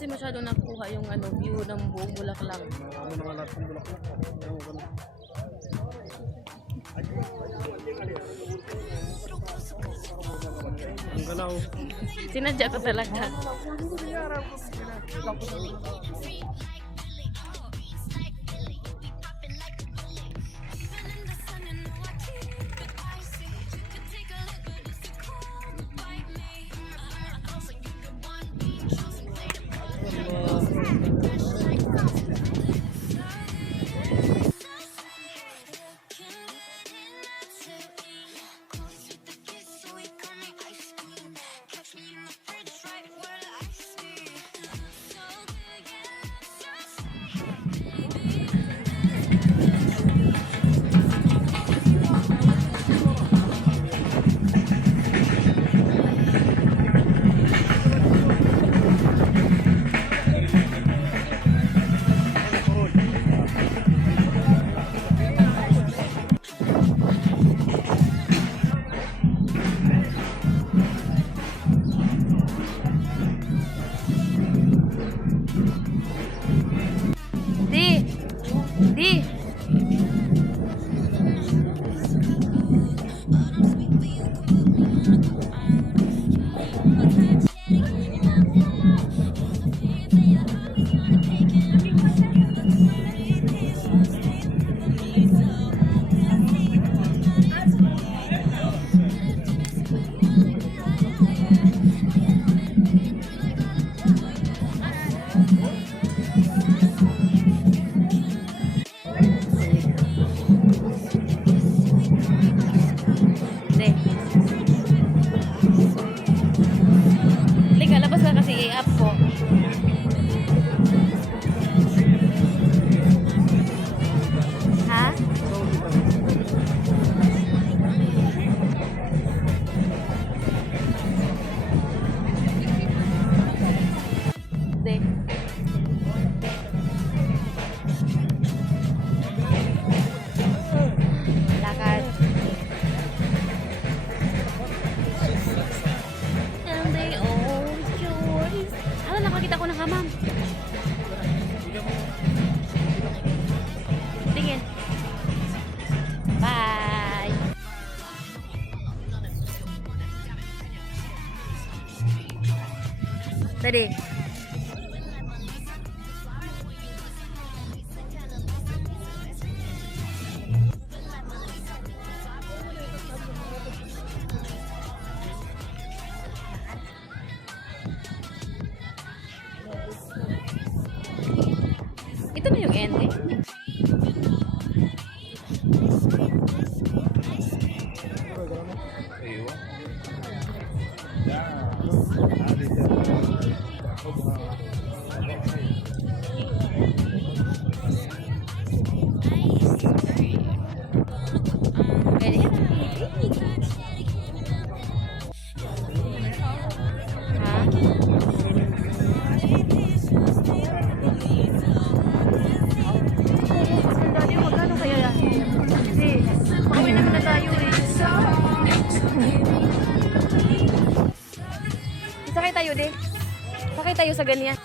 kasi masyado nakuha yung view ng buong Bulaklak. Ano naman lahat ng Bulaklak. Ang galaw. Sinadya ko talaga. Di. I-up ko. Ha? Hindi. Lakad. And they all yours. Ano, nakakita ko na ka, ma'am. Tingin. Bye. Tadi. Ito na yung ending. Sakay tayo, de. Sakay tayo sa ganyan.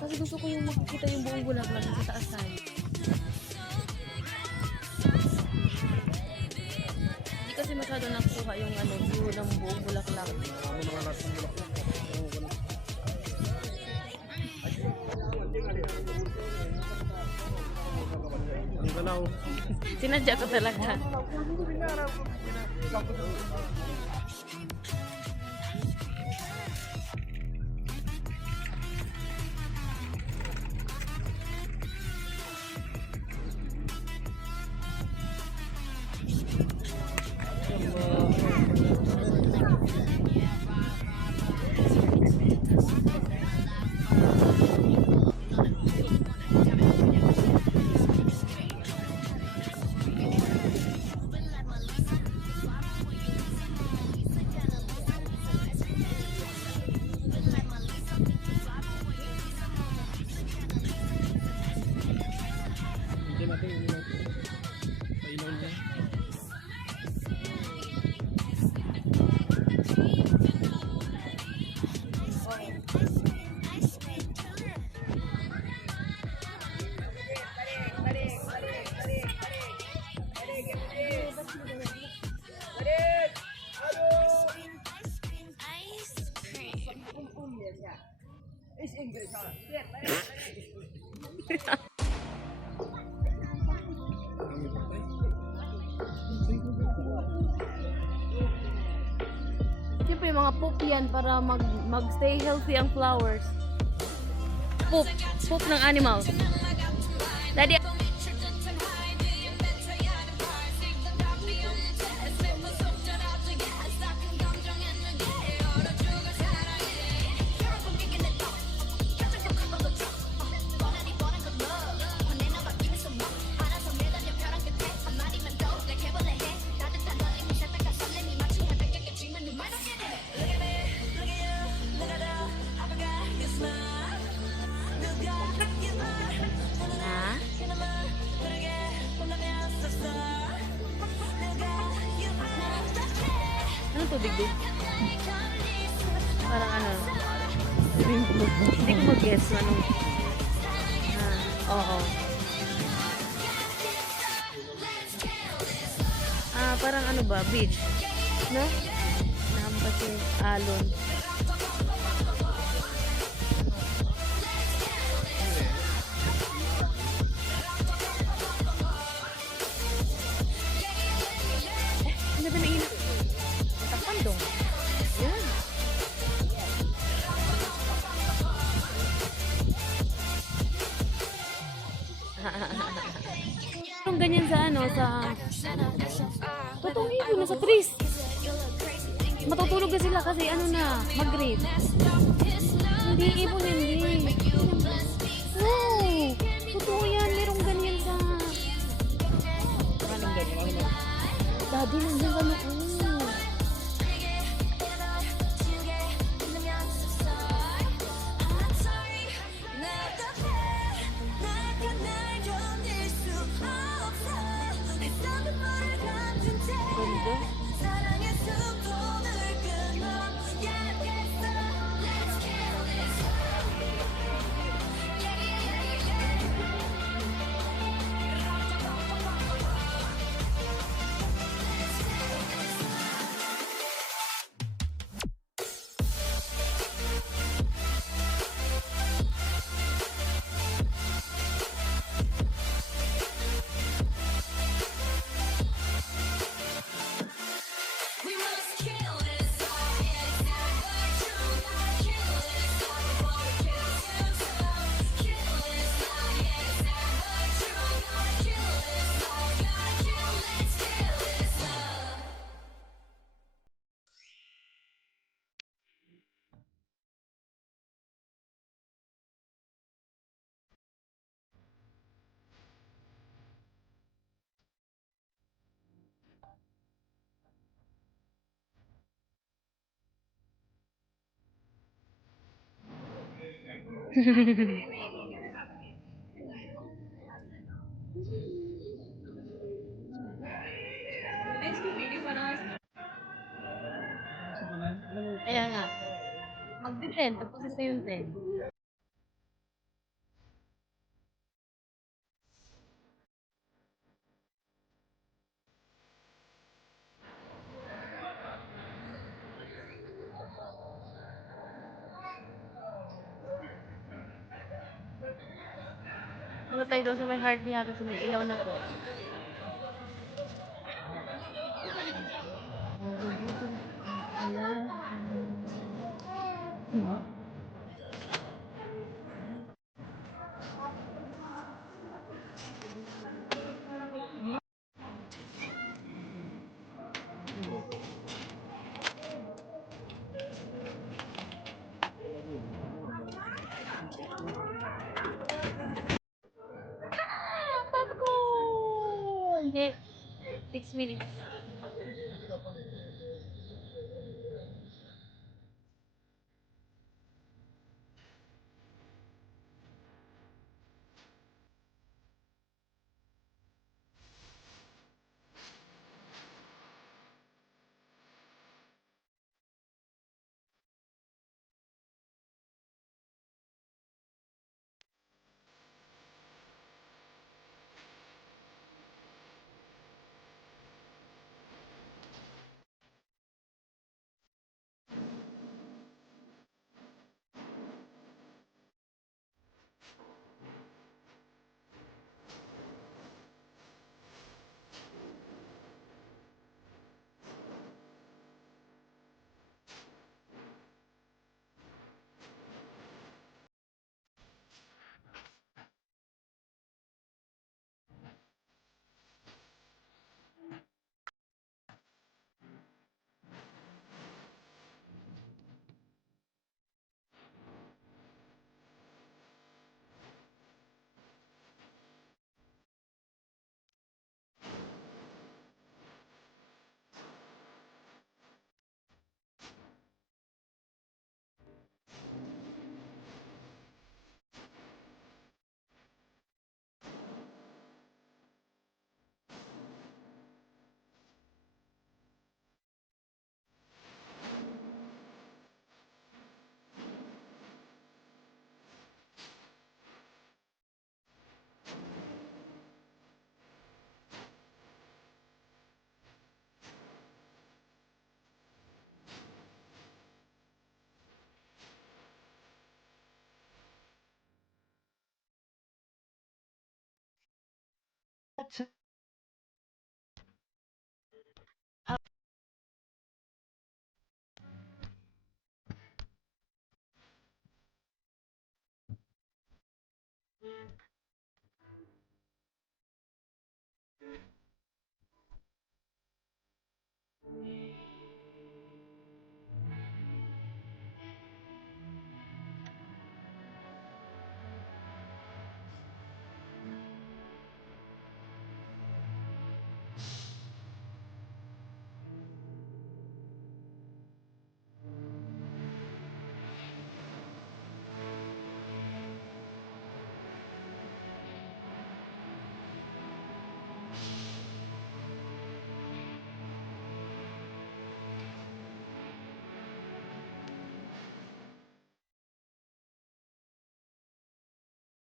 Kasi gusto ko yung makikita yung buong Bulaklak sa taas tayo. Hindi kasi masyado nakuha yung view ng buong Bulaklak. Ano naman lahat ng Bulaklak. Ang galaw. Sinadya ko talaga. Pailaw niya. mga poop yan para mag-stay healthy ang flowers. Poop. Poop ng animals. Daddy, ha? Anong tubig din? Parang ano? Hindi ko mag-guess anong... Oo. Parang ano ba? Beach. No? Nahampas yung alon. Ano ba na init? Takpan dong. Yan. Yung ganyan sa ano, sa... Totoong ibon na sa trees. Matutulog na sila kasi ano na, mag-grave. Hindi, ibon hindi. No! Totoo yan, merong ganyan sa... Anong ganyan? Daddy, nandiyan ka na. Kaya nga. Mag-10, tapos isa yung 10. Ano tayo doon sa may heart niya kasi may ilaw na po. Popcorn! Hindi. 6 minutes.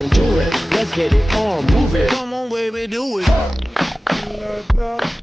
Do it. Let's get it on, move it. Come on, baby, do it.